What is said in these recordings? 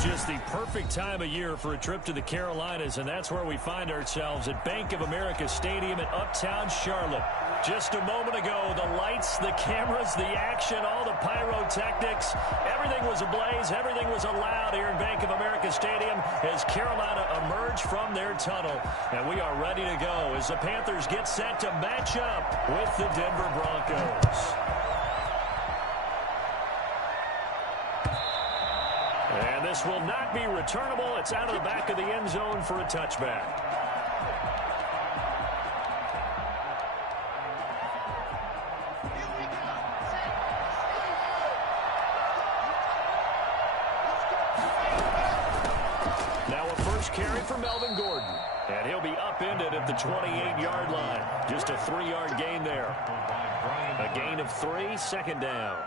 It's just the perfect time of year for a trip to the Carolinas, and that's where we find ourselves at Bank of America Stadium in Uptown Charlotte. Just a moment ago, the lights, the cameras, the action, all the pyrotechnics, everything was ablaze, everything was allowed here in Bank of America Stadium as Carolina emerged from their tunnel. And we are ready to go as the Panthers get set to match up with the Denver Broncos. And this will not be returnable. It's out of the back of the end zone for a touchback. Now a first carry for Melvin Gordon. And he'll be upended at the 28-yard line. Just a 3-yard gain there. A gain of 3, second down.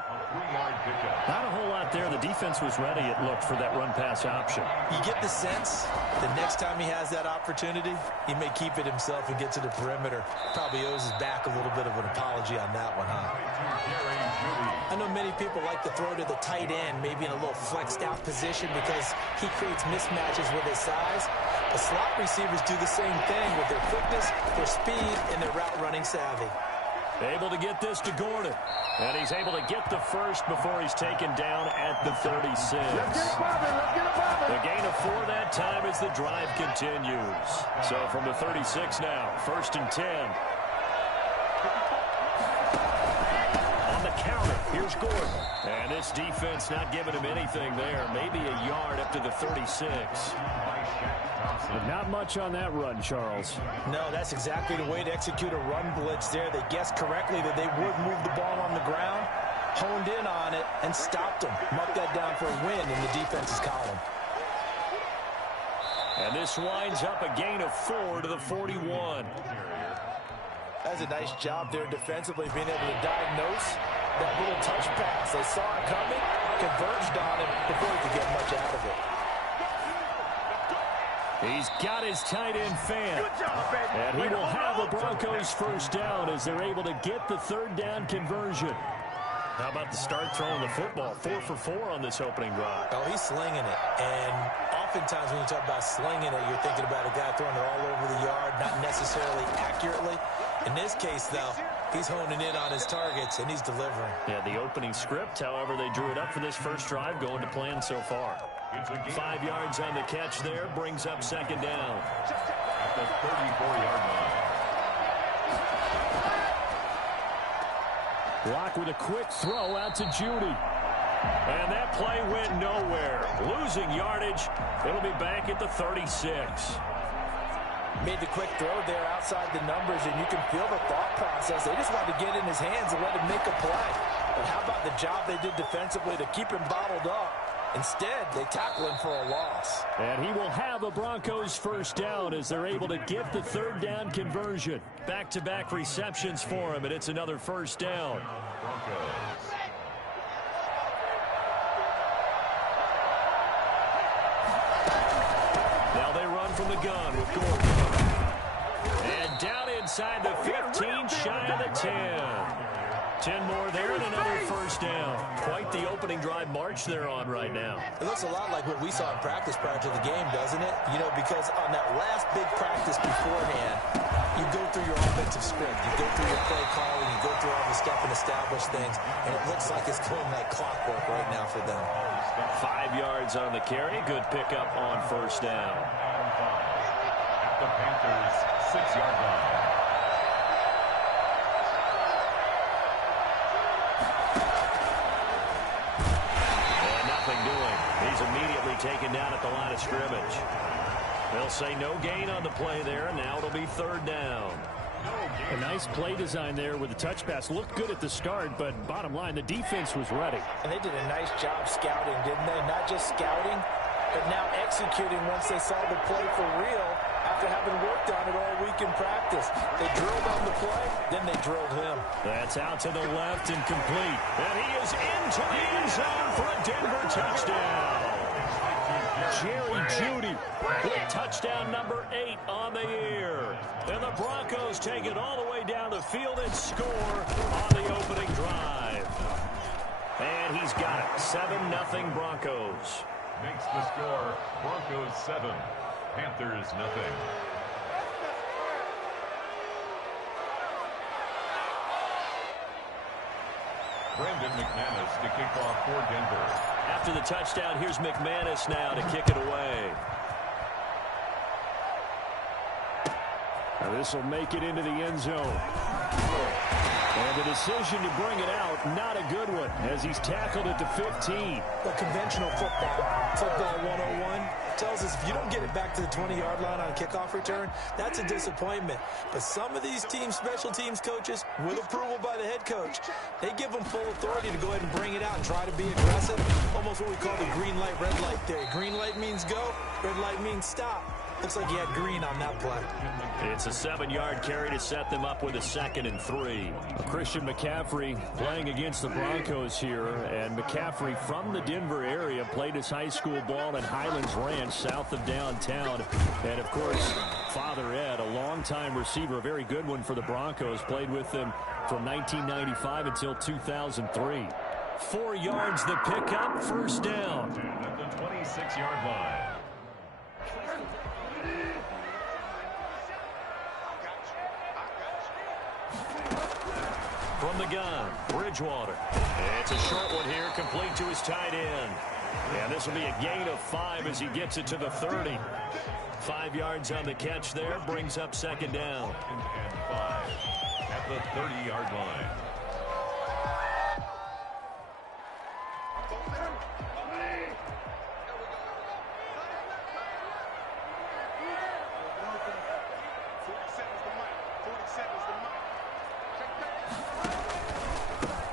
Not a whole lot there. The defense was ready, it looked, for that run-pass option. You get the sense the next time he has that opportunity, he may keep it himself and get to the perimeter. Probably owes his back a little bit of an apology on that one, huh? I know many people like to throw to the tight end, maybe in a little flexed-out position because he creates mismatches with his size. The slot receivers do the same thing with their quickness, their speed, and their route-running savvy. Able to get this to Gordon. And he's able to get the first before he's taken down at the 36. Let's get it poppin', let's get it poppin'. The gain of 4 that time as the drive continues. So from the 36 now, 1st and 10. On the counter, here's Gordon. And this defense not giving him anything there. Maybe a yard up to the 36. But not much on that run, Charles. No, that's exactly the way to execute a run blitz there. They guessed correctly that they would move the ball on the ground, honed in on it, and stopped them. Marked that down for a win in the defense's column. And this winds up a gain of 4 to the 41. That's a nice job there defensively, being able to diagnose that little touch pass. They saw it coming, converged on it before he could get much out of it. He's got his tight end fan. Good job, baby. And he will have the Broncos first down as they're able to get the 3rd down conversion. How about the start throwing the football? 4 for 4 on this opening drive. Oh, he's slinging it. And oftentimes when you talk about slinging it, you're thinking about a guy throwing it all over the yard, not necessarily accurately. In this case, though, he's honing in on his targets, and he's delivering. Yeah, the opening script, however, they drew it up for this first drive, going to plan so far. 5 yards on the catch there, brings up 2nd down. At the 34-yard line. Block with a quick throw out to Judy. And that play went nowhere. Losing yardage. It'll be back at the 36. Made the quick throw there outside the numbers, and you can feel the thought process. They just wanted to get in his hands and let him make a play. But how about the job they did defensively to keep him bottled up? Instead, they tackle him for a loss. And he will have a Broncos first down as they're able to get the 3rd down conversion. Back-to-back receptions for him, and it's another first down. Now they run from the gun with Gordon. And down inside the 15, shy of the 10. 10 more there and another first down. Quite the opening drive march they're on right now. It looks a lot like what we saw in practice prior to the game, doesn't it? You know, because on that last big practice beforehand, you go through your offensive script. You go through your play calling. You go through all the stuff and establish things. And it looks like it's going like clockwork right now for them. 5 yards on the carry. Good pickup on first down. At the Panthers' 6-yard line. He's immediately taken down at the line of scrimmage. They'll say no gain on the play there, and now it'll be 3rd down. A nice play design there with the touch pass. Looked good at the start, but bottom line, the defense was ready. And they did a nice job scouting, didn't they? Not just scouting, but now executing once they saw the play for real after having worked on it all week in practice. They drilled on the play, then they drilled him. That's out to the left and complete. And he is into the end zone for a Denver touchdown. Jerry Jeudy with touchdown number 8 on the year. And the Broncos take it all the way down the field and score on the opening drive. And he's got it. 7-0 Broncos. makes the score Broncos 7, Panthers nothing. Brandon McManus to kick off for Denver. After the touchdown, here's McManus now to kick it away. This will make it into the end zone. And the decision to bring it out, not a good one, as he's tackled at the 15. But conventional football 101 tells us if you don't get it back to the 20-yard line on a kickoff return, that's a disappointment. But some of these teams, special teams coaches, with approval by the head coach, they give them full authority to go ahead and bring it out and try to be aggressive. Almost what we call the green light, red light theory. Green light means go, red light means stop. Looks like he had green on that play. It's a 7-yard carry to set them up with a 2nd and 3. Christian McCaffrey playing against the Broncos here. And McCaffrey from the Denver area played his high school ball in Highlands Ranch south of downtown. And, of course, Father Ed, a longtime receiver, a very good one for the Broncos, played with them from 1995 until 2003. 4 yards the pickup, first down. At the 26-yard line. From the gun, Bridgewater. It's a short one here, complete to his tight end. And this will be a gain of 5 as he gets it to the 30. 5 yards on the catch there, brings up 2nd down. And 5 at the 30-yard line.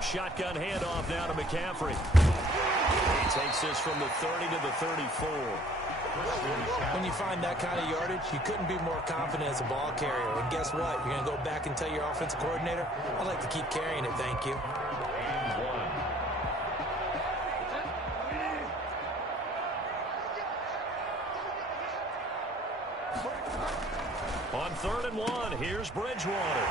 Shotgun handoff now to McCaffrey. He takes this from the 30 to the 34. When you find that kind of yardage, you couldn't be more confident as a ball carrier. And guess what? You're going to go back and tell your offensive coordinator, I'd like to keep carrying it, thank you. On 3rd and 1, here's Bridgewater.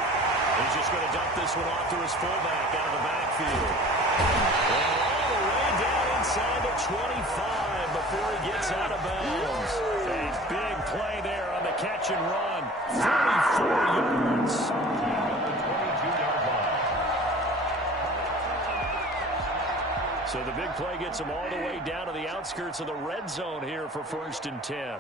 He's just going to dump this one off to his fullback out of the backfield. And all the way down inside the 25 before he gets out of bounds. A big play there on the catch and run. 34 yards. At the 22-yard line. So the big play gets him all the way down to the outskirts of the red zone here for 1st and 10.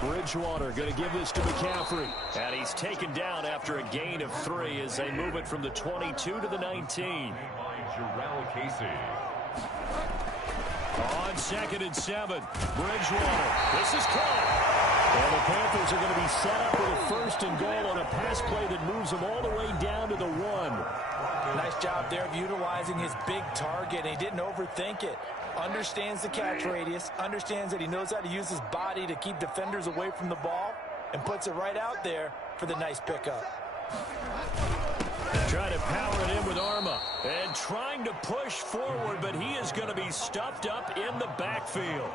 Bridgewater going to give this to McCaffrey. And he's taken down after a gain of 3 as they move it from the 22 to the 19. Casey. On 2nd and 7, Bridgewater. This is caught. And the Panthers are going to be set up with a 1st and goal on a pass play that moves them all the way down to the 1. Nice job there of utilizing his big target. He didn't overthink it. Understands the catch radius, understands that he knows how to use his body to keep defenders away from the ball, and puts it right out there for the nice pickup. Trying to power it in with Arma, and trying to push forward, but he is going to be stuffed up in the backfield.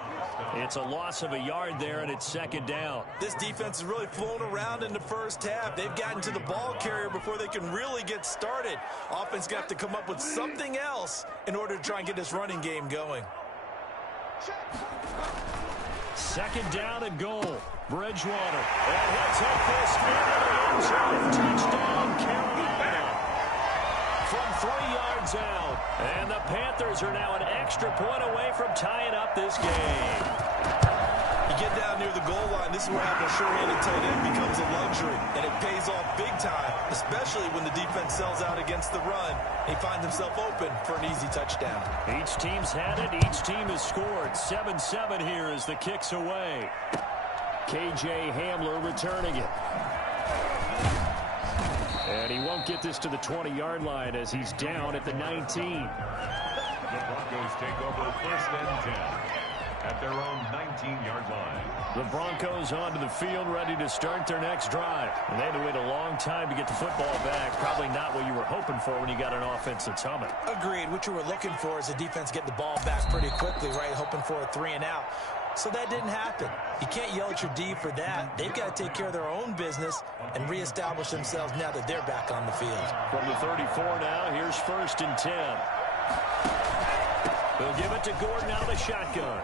It's a loss of a yard there, and it's 2nd down. This defense has really flown around in the first half. They've gotten to the ball carrier before they can really get started. Offense got to come up with something else in order to try and get this running game going. 2nd down and goal. Bridgewater. And he'll take this into the end zone. Touchdown, Carolina. From 3 yards out. And the Panthers are now an extra point away from tying up this game. You get down near the goal line, this is where having a sure-handed tight end becomes a luxury. And it pays off big time, especially when the defense sells out against the run. He finds himself open for an easy touchdown. Each team's had it. Each team has scored. 7-7 here as the kick's away. KJ Hamler returning it. And he won't get this to the 20-yard line as he's down at the 19. The Broncos take over 1st and 10 at their own 19-yard line. The Broncos onto the field, ready to start their next drive. And they had to wait a long time to get the football back. Probably not what you were hoping for when you got an offense that's humming. Agreed. What you were looking for is the defense getting the ball back pretty quickly, right? Hoping for a 3 and out. So that didn't happen. You can't yell at your D for that. They've got to take care of their own business and reestablish themselves now that they're back on the field. From the 34 now, here's 1st and 10. They'll give it to Gordon out of the shotgun.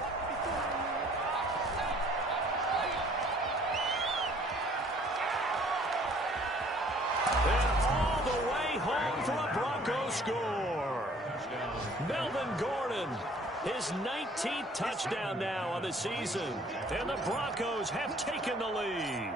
And all the way home for a Broncos score. Melvin Gordon, his 19th touchdown now on the season. And the Broncos have taken the lead.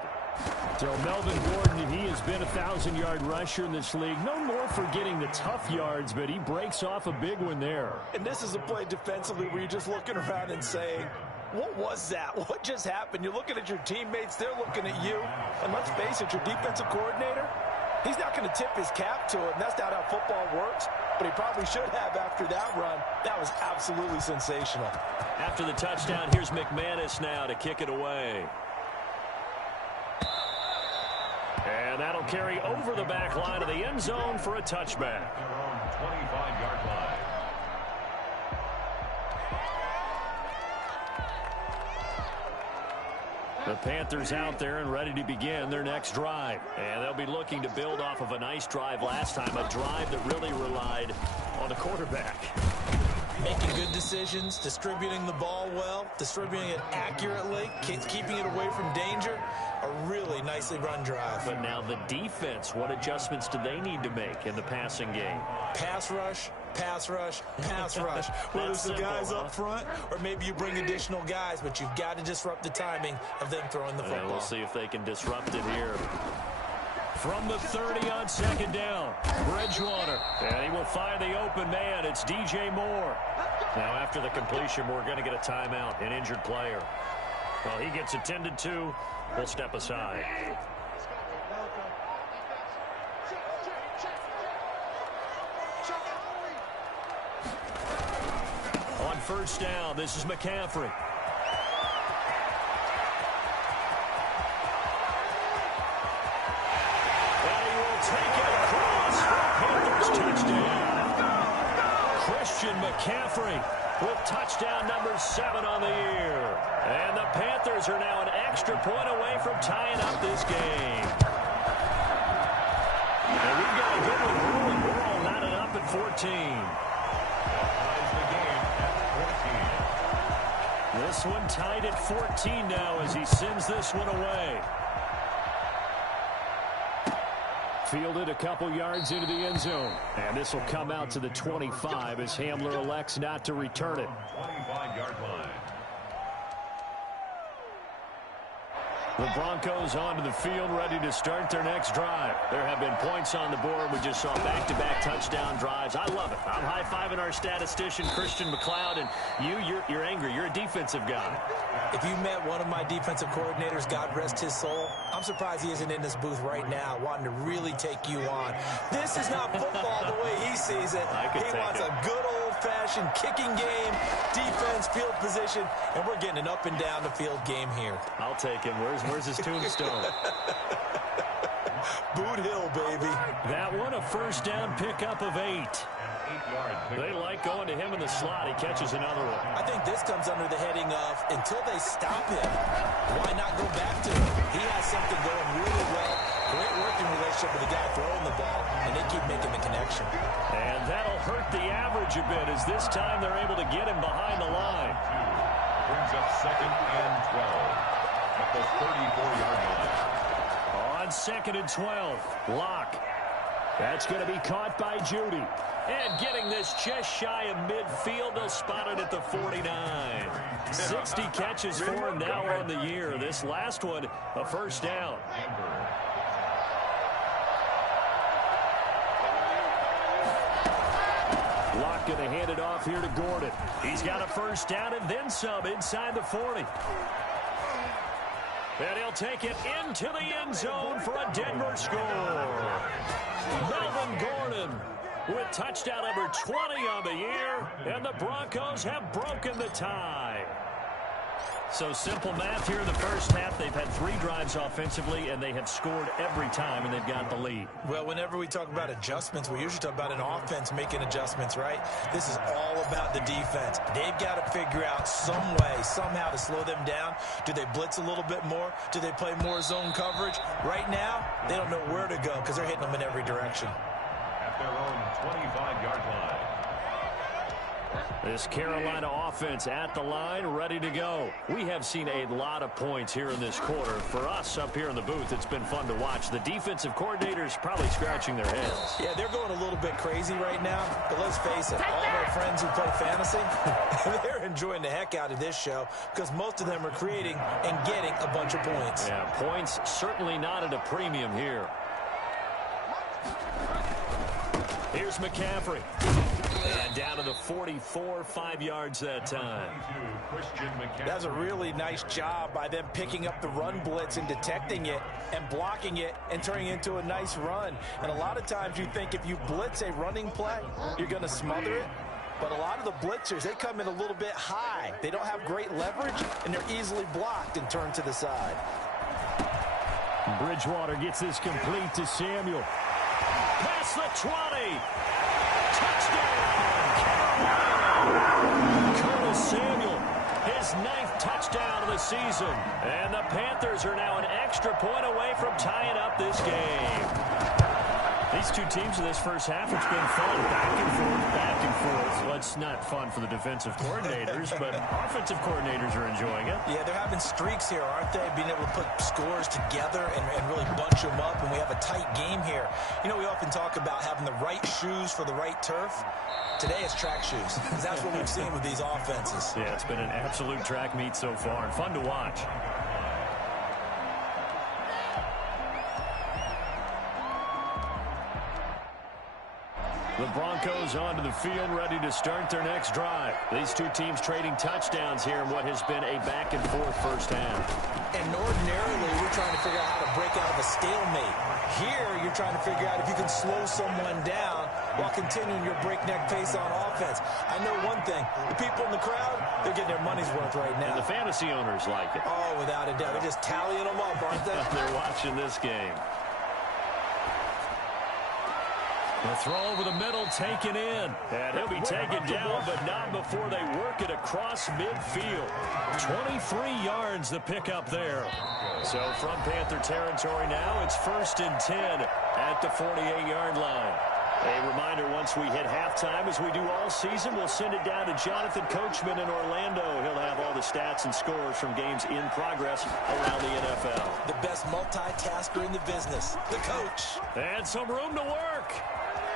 So Melvin Gordon, he has been a 1,000-yard rusher in this league. No more for getting the tough yards, but he breaks off a big one there. And this is a play defensively where you're just looking around and saying, what was that? What just happened? You're looking at your teammates. They're looking at you. And let's face it, your defensive coordinator, he's not going to tip his cap to it. And that's not how football works. But he probably should have after that run. That was absolutely sensational. After the touchdown, here's McManus now to kick it away. And that'll carry over the back line of the end zone for a touchback. 25-yard line. The Panthers out there and ready to begin their next drive. And they'll be looking to build off of a nice drive last time, a drive that really relied on the quarterback. Making good decisions, distributing the ball well, distributing it accurately, keeping it away from danger. A really nicely run drive. But now the defense, what adjustments do they need to make in the passing game? Pass rush, pass rush, pass rush. Whether it's the guys up front or maybe you bring additional guys, but you've got to disrupt the timing of them throwing the football. And we'll see if they can disrupt it here. From the 30 on second down, Bridgewater. And he will find the open man. It's DJ Moore. Now after the completion, we're going to get a timeout, an injured player. Well, he gets attended to. We'll step aside. On first down, this is McCaffrey. And he will take it across for a Panthers touchdown. Christian McCaffrey with touchdown number 7 on the year. And the Panthers are now an extra point away from tying up this game. And we've got a good one rolling. We're all knotted up at 14. Ties the game at 14. This one tied at 14 now as he sends this one away. Fielded a couple yards into the end zone. And this will come out to the 25 as Hamler elects not to return it. 25-yard line. The Broncos onto the field, ready to start their next drive. There have been points on the board. We just saw back-to-back touchdown drives. I love it. I'm high-fiving our statistician, Christian McLeod, and you're angry. You're a defensive guy. If you met one of my defensive coordinators, God rest his soul, I'm surprised he isn't in this booth right now wanting to really take you on. This is not football the way he sees it. He wants a good old-fashioned kicking game, defense, field position, and we're getting an up-and-down-the-field game here. I'll take him. Where's his tombstone? Boot Hill, baby. That one, a first down pickup of 8. They like going to him in the slot. He catches another one. I think this comes under the heading of until they stop him, why not go back to him? He has something going really well. Great working relationship with the guy throwing the ball, and they keep making the connection. And that'll hurt the average a bit as this time they're able to get him behind the line. Brings up 2nd and 12 at the 34-yard line. On 2nd and 12, Locke. That's going to be caught by Judy. And getting this just shy of midfield, they'll spot it at the 49. 60 catches for him now on the year. This last one, a first down. Locke going to hand it off here to Gordon. He's got a first down and then some inside the 40. And he'll take it into the end zone for a Denver score. Melvin Gordon with touchdown number 20 on the year, and the Broncos have broken the tie. So simple math here in the first half. They've had 3 drives offensively, and they have scored every time, and they've got the lead. Well, whenever we talk about adjustments, we usually talk about an offense making adjustments, right? This is all about the defense. They've got to figure out some way, somehow to slow them down. Do they blitz a little bit more? Do they play more zone coverage? Right now, they don't know where to go because they're hitting them in every direction. At their own 25-yard line. This Carolina offense at the line, ready to go. We have seen a lot of points here in this quarter. For us up here in the booth, it's been fun to watch. The defensive coordinators probably scratching their heads. Yeah, they're going a little bit crazy right now. But let's face it, all of our friends who play fantasy, they're enjoying the heck out of this show because most of them are creating and getting a bunch of points. Yeah, points certainly not at a premium here. Here's McCaffrey. And down to the 44, 5 yards that time. That's a really nice job by them picking up the run blitz and detecting it and blocking it and turning it into a nice run. And a lot of times you think if you blitz a running play, you're going to smother it. But a lot of the blitzers, they come in a little bit high. They don't have great leverage, and they're easily blocked and turned to the side. Bridgewater gets this complete to Samuel. Past the 20. Touchdown! Colonel Samuel, his 9th touchdown of the season. And the Panthers are now an extra point away from tying up this game. These two teams in this first half, it's been fun. Back and forth, back and forth. Well, it's not fun for the defensive coordinators, but offensive coordinators are enjoying it. Yeah, they're having streaks here, aren't they? Being able to put scores together and really bunch them up, and we have a tight game here. You know, we often talk about having the right shoes for the right turf. Today it's track shoes, because that's what we've seen with these offenses. Yeah, it's been an absolute track meet so far, and fun to watch. The Broncos onto the field, ready to start their next drive. These two teams trading touchdowns here in what has been a back-and-forth first half. And ordinarily, we're trying to figure out how to break out of a stalemate. Here, you're trying to figure out if you can slow someone down while continuing your breakneck pace on offense. I know one thing. The people in the crowd, they're getting their money's worth right now. And the fantasy owners like it. Oh, without a doubt. They're just tallying them up, aren't they? They're watching this game. The throw over the middle, taken in. And he'll be taken down, but not before they work it across midfield. 23 yards the pickup there. So from Panther territory now, it's 1st and 10 at the 48-yard line. A reminder, once we hit halftime, as we do all season, we'll send it down to Jonathan Coachman in Orlando. He'll have all the stats and scores from games in progress around the NFL. The best multitasker in the business, the coach. And some room to work.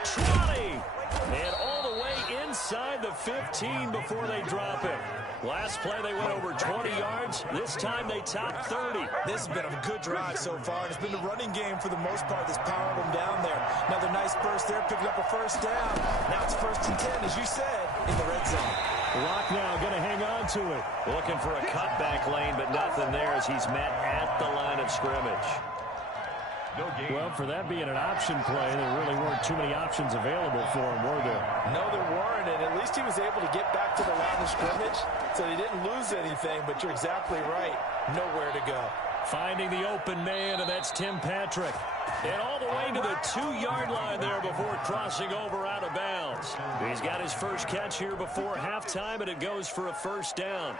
20. And all the way inside the 15 before they drop it. Last play, they went over 20 yards. This time, they topped 30. This has been a good drive so far. It's been the running game for the most part that's powered them down there. Another nice burst there, picking up a first down. Now it's 1st and 10, as you said, in the red zone. Lock now, going to hang on to it. Looking for a cutback lane, but nothing there as he's met at the line of scrimmage. Well, for that being an option play, there really weren't too many options available for him, were there? No, there weren't, and at least he was able to get back to the line of scrimmage, so he didn't lose anything, but you're exactly right. Nowhere to go. Finding the open man, and that's Tim Patrick. And all the way to the 2-yard line there before crossing over out of bounds. He's got his first catch here before halftime, and it goes for a first down.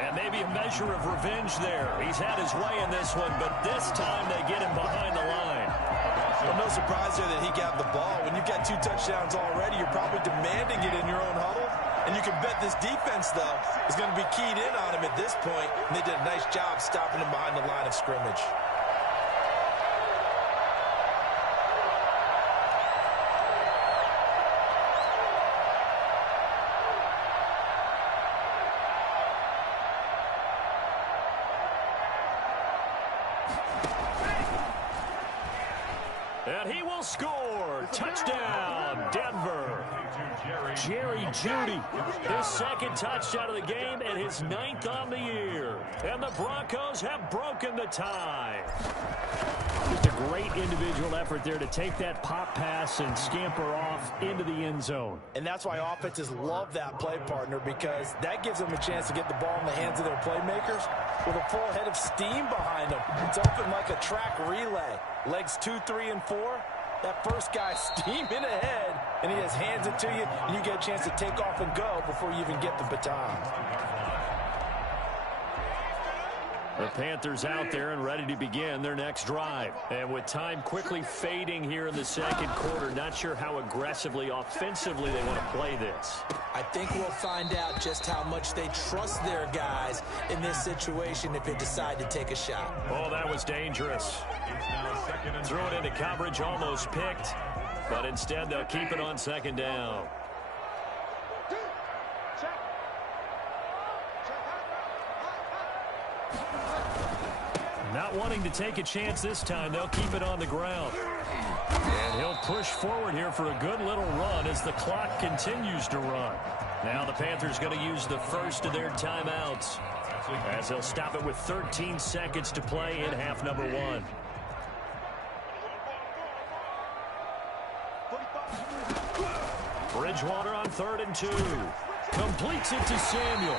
And maybe a measure of revenge there. He's had his way in this one, but this time they get him behind the line. Well, no surprise there that he got the ball. When you've got 2 touchdowns already, you're probably demanding it in your own huddle. And you can bet this defense, though, is going to be keyed in on him at this point. And they did a nice job stopping him behind the line of scrimmage. And he will score. Touchdown, Denver. Jerry Jeudy, his 2nd touchdown of the game and his 9th on the year. And the Broncos have broken the tie. Just a great individual effort there to take that pop pass and scamper off into the end zone. And that's why offenses love that play partner, because that gives them a chance to get the ball in the hands of their playmakers with a full head of steam behind them. It's often like a track relay. Legs 2, 3, and 4. That first guy steaming ahead, and he just hands it to you, and you get a chance to take off and go before you even get the baton. The Panthers out there and ready to begin their next drive. And with time quickly fading here in the second quarter, not sure how aggressively, offensively they want to play this. I think we'll find out just how much they trust their guys in this situation if they decide to take a shot. Oh, that was dangerous. Threw it into coverage, almost picked. But instead, they'll keep it on second down. Not wanting to take a chance this time, they'll keep it on the ground. And he'll push forward here for a good little run as the clock continues to run. Now the Panthers going to use the first of their timeouts as they'll stop it with 13 seconds to play in half number 1. Bridgewater on 3rd and 2. Completes it to Samuel.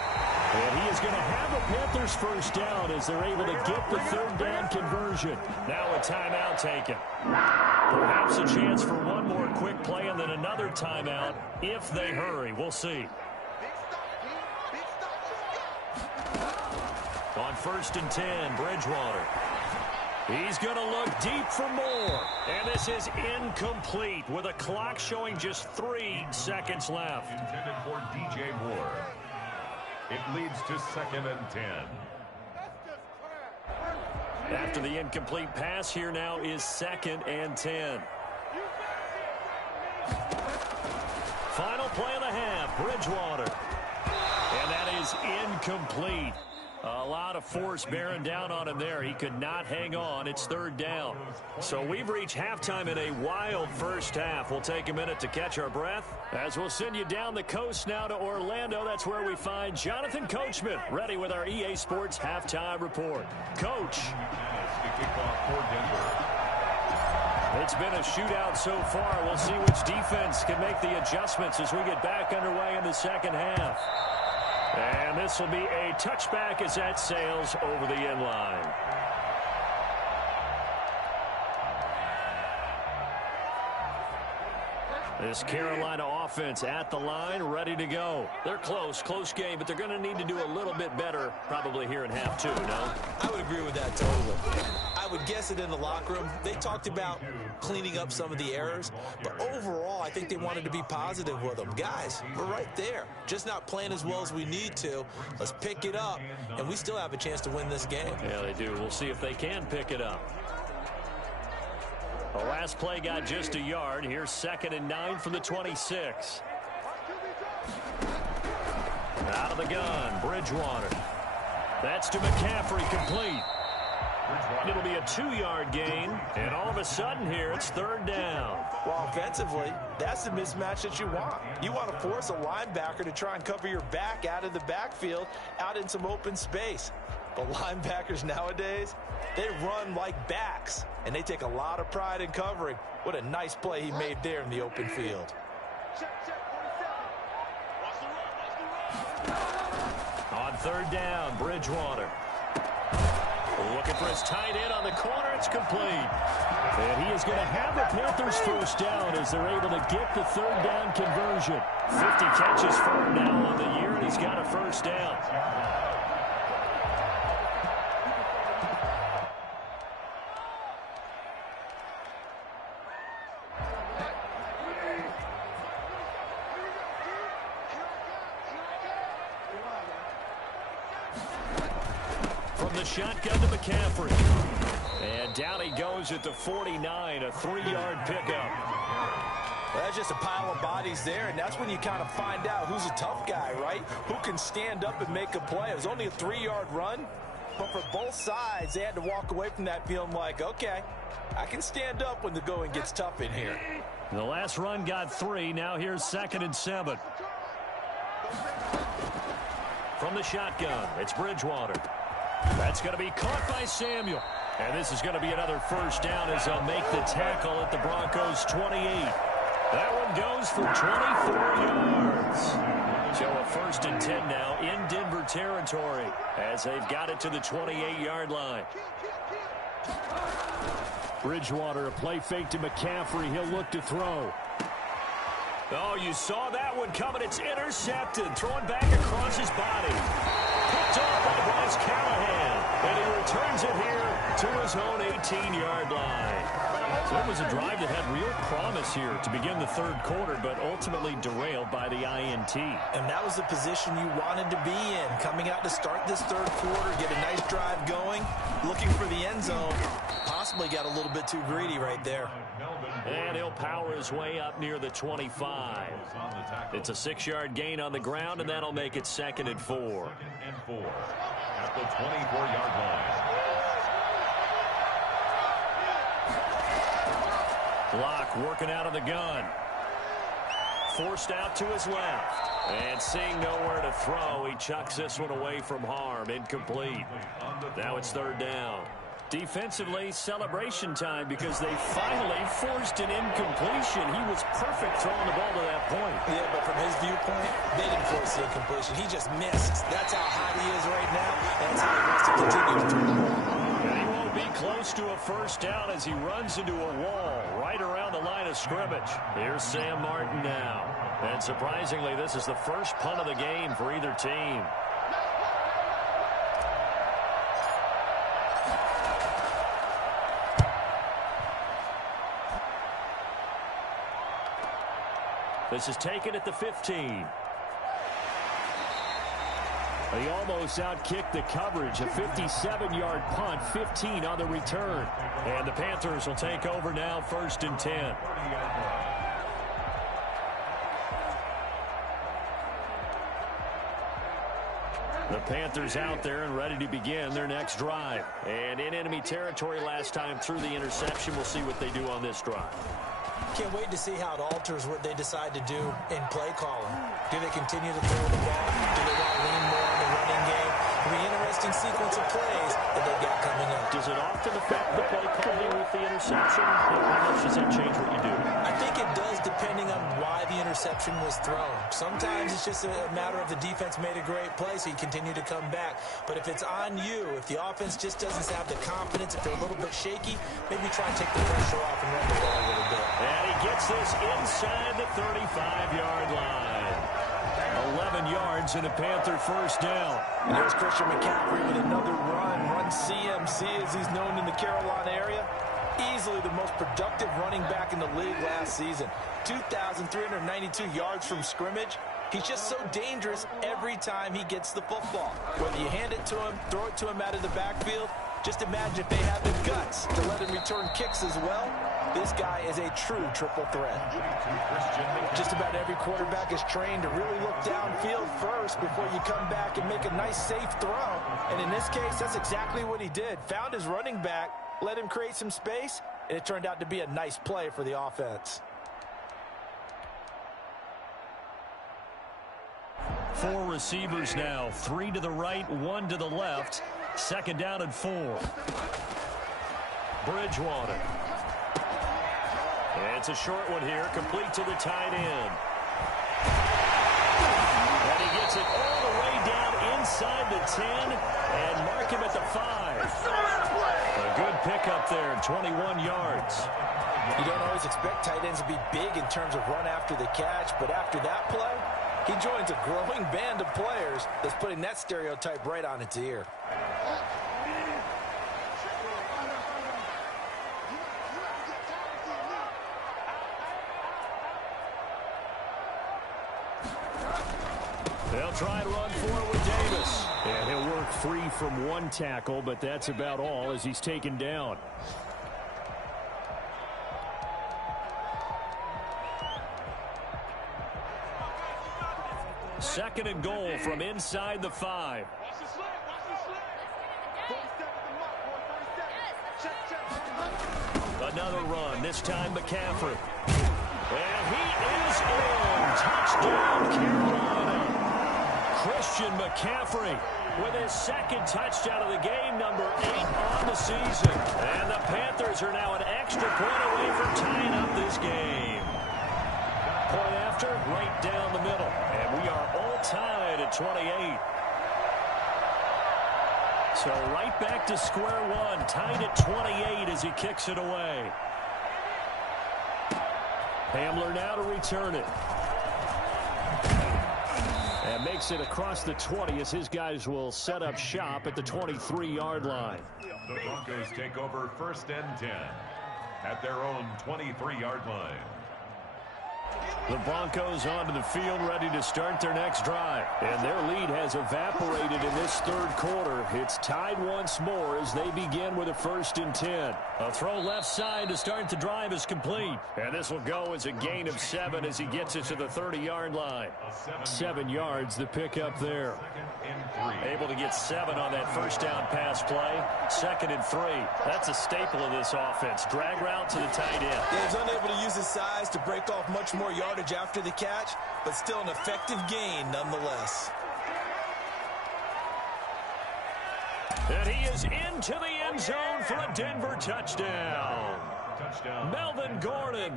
And he is going to have a Panthers first down as they're able to get the 3rd down conversion. Now a timeout taken. Perhaps a chance for one more quick play and then another timeout if they hurry. We'll see. On 1st and 10, Bridgewater. He's going to look deep for more. And this is incomplete with a clock showing just 3 seconds left. Intended for DJ Moore. It leads to 2nd and 10. After the incomplete pass, here now is 2nd and 10. Final play of the half, Bridgewater. And that is incomplete. A lot of force bearing down on him there. He could not hang on. It's 3rd down. So we've reached halftime in a wild first half. We'll take a minute to catch our breath as we'll send you down the coast now to Orlando. That's where we find Jonathan Coachman ready with our EA Sports halftime report. Coach. It's been a shootout so far. We'll see which defense can make the adjustments as we get back underway in the second half. And this will be a touchback as that sails over the end line. This Carolina offense at the line, ready to go. They're close game, but they're going to need to do a little bit better probably here in half 2, no? I would agree with that totally. I would guess it in the locker room. They talked about cleaning up some of the errors, but overall, I think they wanted to be positive with them. Guys, we're right there. Just not playing as well as we need to. Let's pick it up, and we still have a chance to win this game. Yeah, they do. We'll see if they can pick it up. The last play got just a yard. Here's 2nd and 9 from the 26. Out of the gun, Bridgewater. That's to McCaffrey, complete. It'll be a 2-yard gain, and all of a sudden here, it's 3rd down. Well, offensively, that's the mismatch that you want. You want to force a linebacker to try and cover your back out of the backfield, out in some open space. But linebackers nowadays, they run like backs, and they take a lot of pride in covering. What a nice play he made there in the open field. On 3rd down, Bridgewater. Looking for his tight end on the corner. It's complete. And he is going to have the Panthers first down as they're able to get the 3rd down conversion. 50 catches for him now on the year, and he's got a first down. Shotgun to McCaffrey. And down he goes at the 49, a 3-yard pickup. Well, that's just a pile of bodies there, and that's when you kind of find out who's a tough guy, right? Who can stand up and make a play. It was only a 3-yard run, but for both sides, they had to walk away from that feeling like, okay, I can stand up when the going gets tough in here. The last run got 3. Now here's 2nd and 7. From the shotgun, it's Bridgewater. That's going to be caught by Samuel. And this is going to be another first down as they'll make the tackle at the Broncos' 28. That one goes for 24 yards. So a 1st and 10 now in Denver territory as they've got it to the 28-yard line. Bridgewater, a play fake to McCaffrey. He'll look to throw. Oh, you saw that one coming. It's intercepted. Throwing back across his body. Picked off by Bryce Callahan. And he his own 18-yard line. So it was a drive that had real promise here to begin the third quarter, but ultimately derailed by the INT. And that was the position you wanted to be in, coming out to start this third quarter, get a nice drive going, looking for the end zone. Possibly got a little bit too greedy right there. And he'll power his way up near the 25. It's a 6-yard gain on the ground, and that'll make it 2nd and 4. 2nd and 4 at the 24-yard line. Block working out of the gun. Forced out to his left. And seeing nowhere to throw, he chucks this one away from harm. Incomplete. Now it's 3rd down. Defensively, celebration time because they finally forced an incompletion. He was perfect throwing the ball to that point. Yeah, but from his viewpoint, they didn't force the incompletion. He just missed. That's how hot he is right now. That's how he wants to continue to throw the ball. And he won't be close to a 1st down as he runs into a wall right around the line of scrimmage. Here's Sam Martin now. And surprisingly, this is the first punt of the game for either team. This is taken at the 15. He almost outkicked the coverage. A 57-yard punt, 15 on the return. And the Panthers will take over now, 1st and 10. The Panthers out there and ready to begin their next drive. And in enemy territory last time through the interception. We'll see what they do on this drive. Can't wait to see how it alters what they decide to do in play calling. Do they continue to throw the ball? Do they want to lean more on the running game? It'll be an interesting sequence of plays that they've got coming up. Does it often affect the play calling with the interception? How much does that change what you do? I think it does, depending on why the interception was thrown. Sometimes it's just a matter of the defense made a great play, so you continue to come back. But if it's on you, if the offense just doesn't have the confidence, if they're a little bit shaky, maybe try and take the pressure off and run the ball a little bit. And he gets this inside the 35-yard line. 11 yards and a Panther 1st down. And there's Christian McCaffrey with another run CMC, as he's known in the Carolina area. Easily the most productive running back in the league last season. 2,392 yards from scrimmage. He's just so dangerous every time he gets the football. Whether you hand it to him, throw it to him out of the backfield, just imagine if they have the guts to let him return kicks as well. This guy is a true triple threat. Just about every quarterback is trained to really look downfield first before you come back and make a nice, safe throw. And in this case, that's exactly what he did. Found his running back, let him create some space, and it turned out to be a nice play for the offense. 4 receivers now, 3 to the right, 1 to the left. 2nd down and 4. Bridgewater. And it's a short one here, complete to the tight end. And he gets it all the way down inside the 10 and mark him at the 5. A good pickup there, 21 yards. You don't always expect tight ends to be big in terms of run after the catch, but after that play, he joins a growing band of players that's putting that stereotype right on its ear. They'll try and run forward with Davis. And he'll work free from 1 tackle, but that's about all as he's taken down. Second and goal from inside the 5. Another run, this time McCaffrey. And he is in. Touchdown, Carolina. Christian McCaffrey with his 2nd touchdown of the game, number 8 on the season. And the Panthers are now an extra point away from tying up this game. Point after, right down the middle. And we are all tied at 28. So right back to square one, tied at 28 as he kicks it away. Hamler now to return it. And makes it across the 20 as his guys will set up shop at the 23-yard line. The Broncos take over 1st and 10 at their own 23-yard line. The Broncos onto the field, ready to start their next drive. And their lead has evaporated in this third quarter. It's tied once more as they begin with a 1st and 10. A throw left side to start the drive is complete. And this will go as a gain of 7 as he gets it to the 30-yard line. 7 yards, the pickup there. Able to get 7 on that first down pass play. 2nd and 3. That's a staple of this offense. Drag route to the tight end. Yeah, he's unable to use his size to break off much more yardage after the catch, but still an effective gain nonetheless. And he is into the end zone for a Denver touchdown. Melvin Gordon,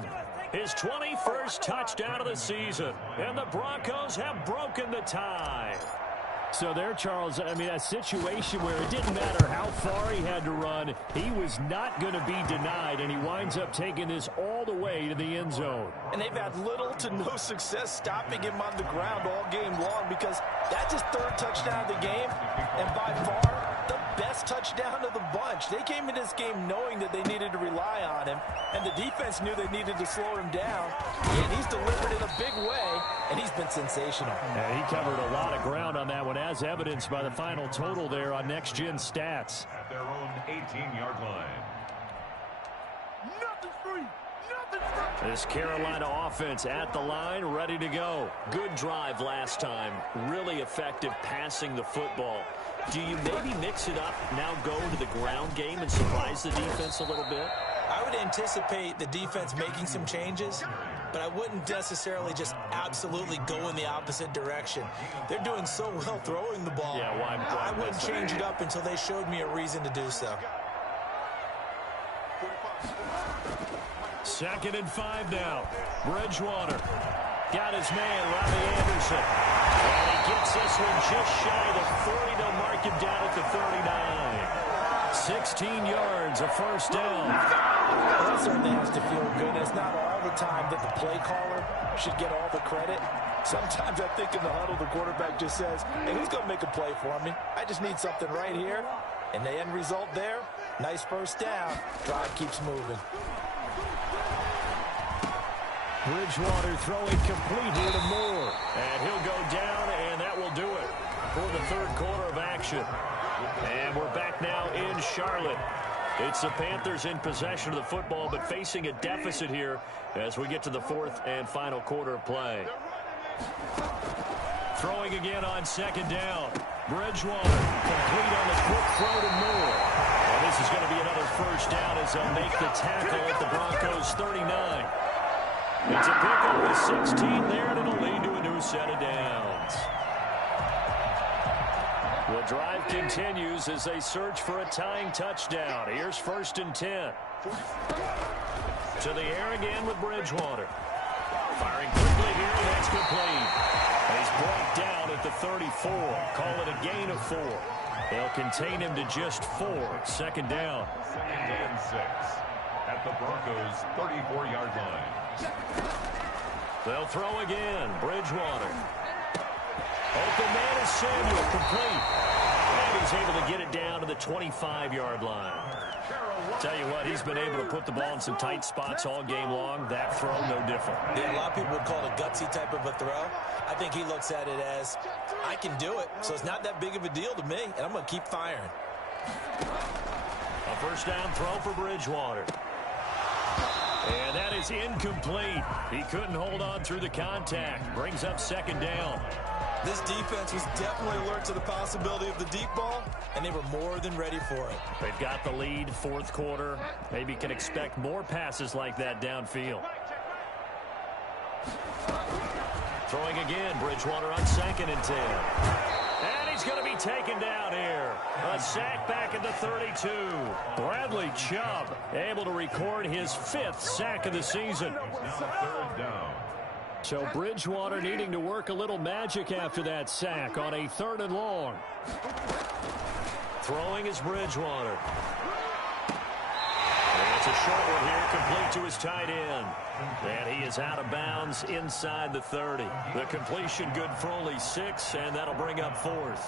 his 21st touchdown of the season. And the Broncos have broken the tie. So there, Charles, I mean, a situation where it didn't matter how far he had to run, he was not going to be denied, and he winds up taking this all the way to the end zone. And they've had little to no success stopping him on the ground all game long because that's his 3rd touchdown of the game, and by far the best touchdown of the bunch. They came in this game knowing that they needed to rely on him, and the defense knew they needed to slow him down, and he's delivered in a big way, and he's been sensational. Yeah, he covered a lot of ground on that one, as evidenced by the final total there on Next Gen Stats. At their own 18-yard line. This Carolina offense at the line, ready to go. Good drive last time. Really effective passing the football. Do you maybe mix it up, now go into the ground game and surprise the defense a little bit? I would anticipate the defense making some changes, but I wouldn't necessarily just absolutely go in the opposite direction. They're doing so well throwing the ball. Yeah, why I wouldn't change it up until they showed me a reason to do so. 2nd and 5 now. Bridgewater got his man, Robbie Anderson. And he gets this one just shy of the 40. They'll mark him down at the 39. 16 yards, a 1st down. That certainly has to feel good. It's not all the time that the play caller should get all the credit. Sometimes I think in the huddle, the quarterback just says, hey, who's going to make a play for me? I just need something right here. And the end result there, nice 1st down. Drive keeps moving. Bridgewater throwing complete here to Moore. And he'll go down, and that will do it for the 3rd quarter of action. And we're back now in Charlotte. It's the Panthers in possession of the football, but facing a deficit here as we get to the 4th and final quarter of play. Throwing again on 2nd down. Bridgewater complete on the quick throw to Moore. And this is going to be another 1st down as they'll make the tackle at the Broncos 39. It's a pickup with 16 there, and it'll lead to a new set of downs. The drive continues as they search for a tying touchdown. Here's 1st and 10. To the air again with Bridgewater. Firing quickly here, and that's complete. And he's brought down at the 34. Call it a gain of 4. They'll contain him to just 4. 2nd down. 2nd and 6 at the Broncos' 34-yard line. They'll throw again. Bridgewater. Open man is Samuel, complete. And he's able to get it down to the 25-yard line. Tell you what, he's been able to put the ball in some tight spots all game long. That throw, no different. Yeah, a lot of people would call it a gutsy type of a throw. I think he looks at it as, I can do it, so it's not that big of a deal to me, and I'm going to keep firing. A 1st down throw for Bridgewater. And that is incomplete. He couldn't hold on through the contact. Brings up 2nd down. This defense was definitely alert to the possibility of the deep ball, and they were more than ready for it. They've got the lead, 4th quarter. Maybe can expect more passes like that downfield. Throwing again, Bridgewater on 2nd and 10. And he's going to be taken down here. A sack back at the 32. Bradley Chubb able to record his 5th sack of the season. Now 3rd down. So Bridgewater needing to work a little magic after that sack on a 3rd and long. Throwing is Bridgewater. It's a short one here, complete to his tight end. And he is out of bounds inside the 30. The completion good for only 6, and that'll bring up 4th.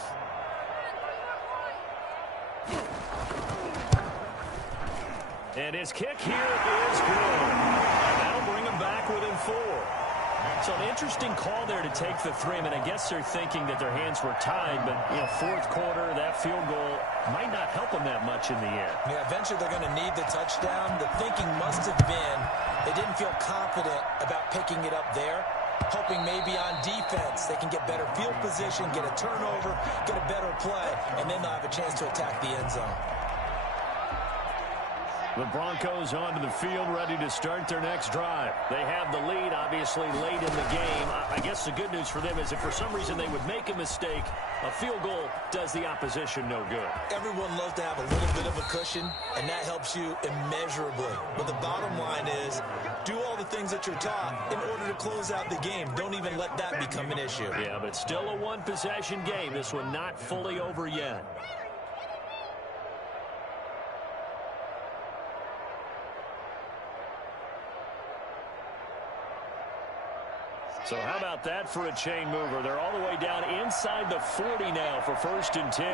And his kick here is good. And that'll bring him back within 4. So an interesting call there to take the 3. I mean, I guess they're thinking that their hands were tied, but, you know, 4th quarter, that field goal might not help them that much in the end. Yeah, eventually they're going to need the touchdown. The thinking must have been they didn't feel confident about picking it up there, hoping maybe on defense they can get better field position, get a turnover, get a better play, and then they'll have a chance to attack the end zone. The Broncos onto the field, ready to start their next drive. They have the lead, obviously, late in the game. I guess the good news for them is if for some reason they would make a mistake, a field goal does the opposition no good. Everyone loves to have a little bit of a cushion, and that helps you immeasurably. But the bottom line is, do all the things that you're taught in order to close out the game. Don't even let that become an issue. Yeah, but still a one-possession game. This one not fully over yet. So how about that for a chain mover? They're all the way down inside the 40 now for 1st and 10.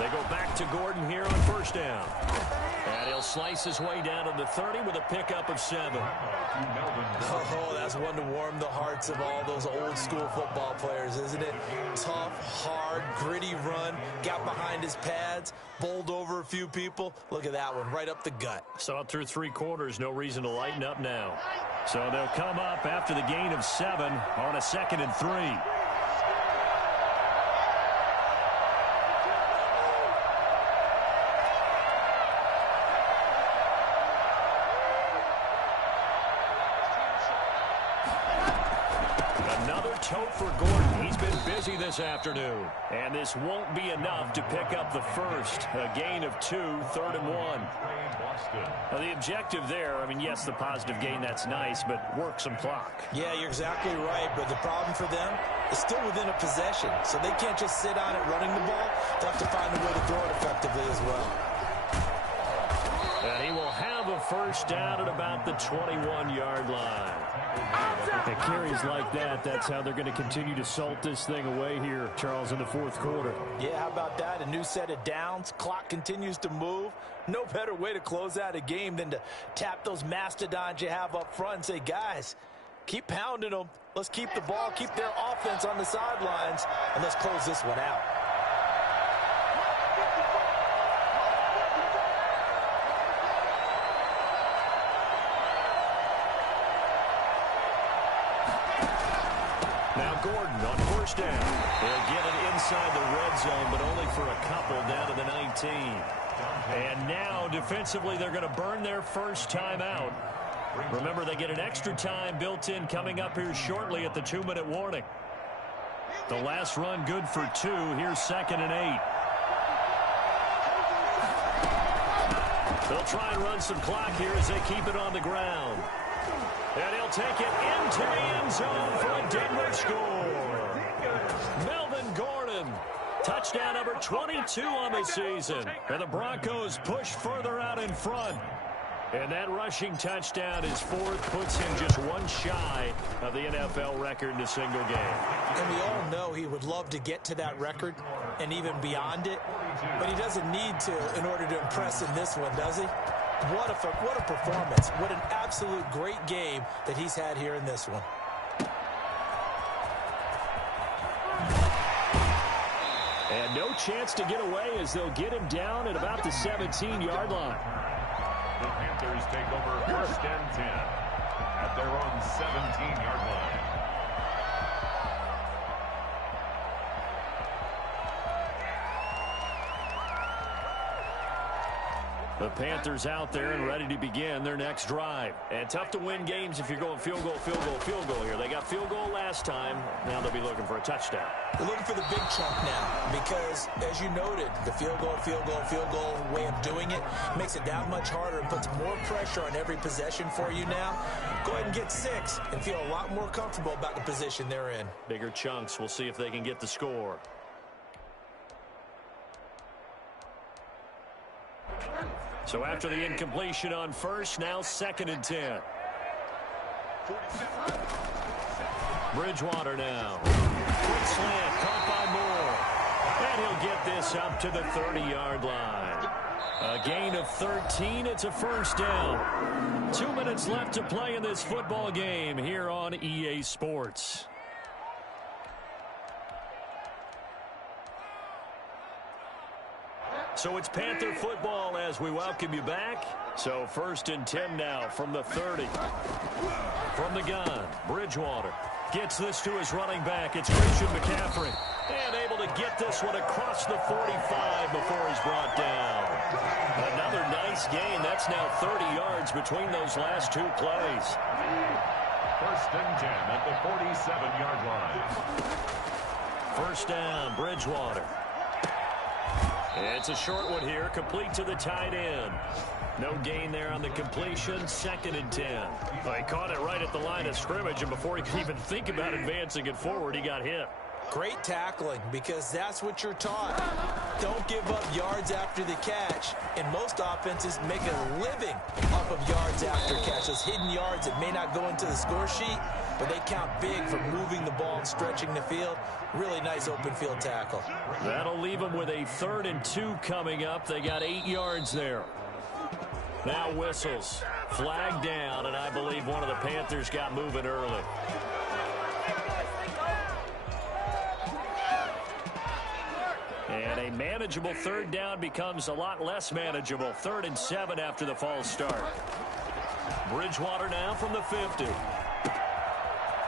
They go back to Gordon here on 1st down. And he'll slice his way down to the 30 with a pickup of 7. Oh, that's one to warm the hearts of all those old school football players, isn't it? Tough, hard, gritty run, got behind his pads, bowled over a few people. Look at that one, right up the gut. Saw it through 3 quarters, no reason to lighten up now. So they'll come up after the gain of 7 on a 2nd and 3. Tote for Gordon. He's been busy this afternoon. And this won't be enough to pick up the 1st. A gain of 2, 3rd and 1. Now, the objective there, I mean, yes, the positive gain, that's nice, but work some clock. Yeah, you're exactly right, but the problem for them is still within a possession. So they can't just sit on it running the ball. They'll have to find a way to throw it effectively as well. And he will have a 1st down at about the 21-yard line. At carries like that, that's how they're going to continue to salt this thing away here, Charles, in the 4th quarter. Yeah, how about that? A new set of downs. Clock continues to move. No better way to close out a game than to tap those mastodons you have up front and say, guys, keep pounding them. Let's keep the ball, keep their offense on the sidelines, and let's close this one out. Now Gordon on 1st down. They'll get it inside the red zone, but only for a couple down to the 19. And now defensively they're going to burn their 1st time out. Remember, they get an extra time built in coming up here shortly at the 2-minute warning. The last run good for 2. Here's 2nd and 8. They'll try and run some clock here as they keep it on the ground. And he'll take it into the end zone for a Denver score. Melvin Gordon, touchdown number 22 on the season. And the Broncos push further out in front. And that rushing touchdown is 4th, puts him just one shy of the NFL record in a single game. And we all know he would love to get to that record and even beyond it. But he doesn't need to in order to impress in this one, does he? What a performance. What an absolute great game that he's had here in this one. And no chance to get away as they'll get him down at about the 17-yard line. The Panthers take over 1st and 10 at their own 17-yard line. The Panthers out there and ready to begin their next drive. And tough to win games if you're going field goal, field goal, field goal here. They got field goal last time. Now they'll be looking for a touchdown. They're looking for the big chunk now because, as you noted, the field goal way of doing it makes it that much harder and puts more pressure on every possession for you now. Go ahead and get 6 and feel a lot more comfortable about the position they're in. Bigger chunks. We'll see if they can get the score. So after the incompletion on first, now 2nd and 10. Bridgewater now. Quick slant, caught by Moore. And he'll get this up to the 30-yard line. A gain of 13. It's a first down. 2 minutes left to play in this football game here on EA Sports. So it's Panther football as we welcome you back. So 1st and 10 now from the 30. From the gun, Bridgewater gets this to his running back. It's Christian McCaffrey. And able to get this one across the 45 before he's brought down. Another nice gain. That's now 30 yards between those last 2 plays. 1st and 10 at the 47-yard line. First down, Bridgewater. It's a short one here, complete to the tight end. No gain there on the completion, 2nd and 10. Well, he caught it right at the line of scrimmage, and before he could even think about advancing it forward, he got hit. Great tackling, because that's what you're taught. Don't give up yards after the catch. And most offenses make a living off of yards after catch. Those hidden yards that may not go into the score sheet, but they count big for moving the ball and stretching the field. Really nice open field tackle. That'll leave them with a 3rd and 2 coming up. They got 8 yards there. Now whistles. Flag down, and I believe one of the Panthers got moving early. And a manageable 3rd down becomes a lot less manageable. 3rd and 7 after the false start. Bridgewater now from the 50.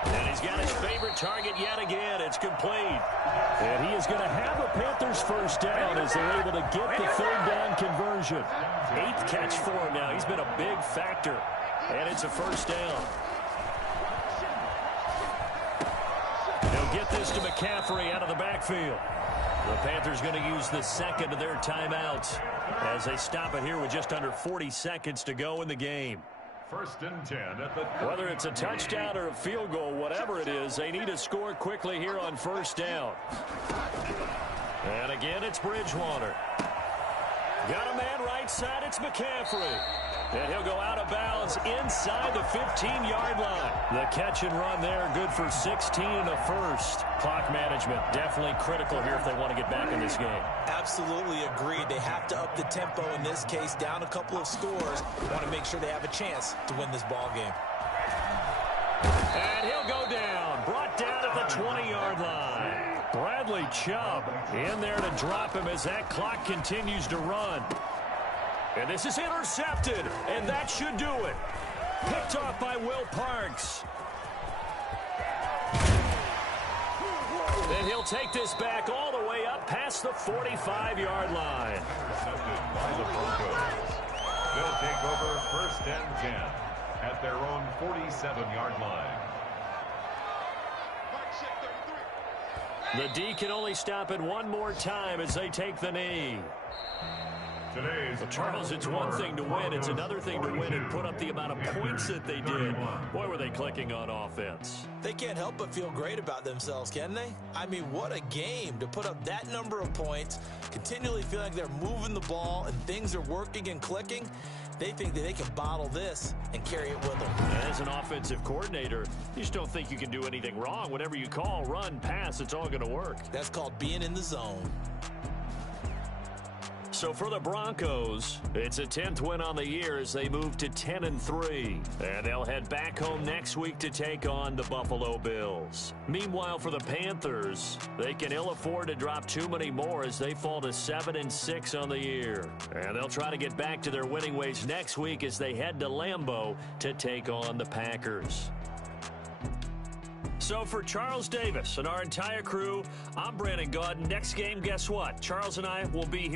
And he's got his favorite target yet again. It's complete. And he is going to have a Panthers first down as they're able to get the 3rd down conversion. 8th catch for him now. He's been a big factor. And it's a first down. They'll get this to McCaffrey out of the backfield. The Panthers going to use the 2nd of their timeouts as they stop it here with just under 40 seconds to go in the game. 1st and 10 at the... Whether it's a touchdown or a field goal, whatever it is, they need to score quickly here on first down. And again, it's Bridgewater. Got a man right side, it's McCaffrey. And he'll go out of bounds inside the 15-yard line. The catch and run there, good for 16 and a first. Clock management definitely critical here if they want to get back in this game. Absolutely agreed. They have to up the tempo in this case, down a couple of scores. Want to make sure they have a chance to win this ball game. And he'll go down, brought down at the 20-yard line. Bradley Chubb in there to drop him as that clock continues to run. And this is intercepted, and that should do it. Picked off by Will Parks. And he'll take this back all the way up past the 45-yard line. Intercepted by the Broncos. They'll take over 1st and 10 at their own 47-yard line. The D can only stop it one more time as they take the knee. Well, Charles, it's one thing to win. It's another thing to win and put up the amount of points that they did. Boy, were they clicking on offense. They can't help but feel great about themselves, can they? I mean, what a game to put up that number of points, continually feel like they're moving the ball and things are working and clicking. They think that they can bottle this and carry it with them. As an offensive coordinator, you just don't think you can do anything wrong. Whatever you call, run, pass, it's all going to work. That's called being in the zone. So for the Broncos, it's a 10th win on the year as they move to 10-3. And they'll head back home next week to take on the Buffalo Bills. Meanwhile, for the Panthers, they can ill afford to drop too many more as they fall to 7-6 on the year. And they'll try to get back to their winning ways next week as they head to Lambeau to take on the Packers. So for Charles Davis and our entire crew, I'm Brandon Gaudin. Next game, guess what? Charles and I will be here.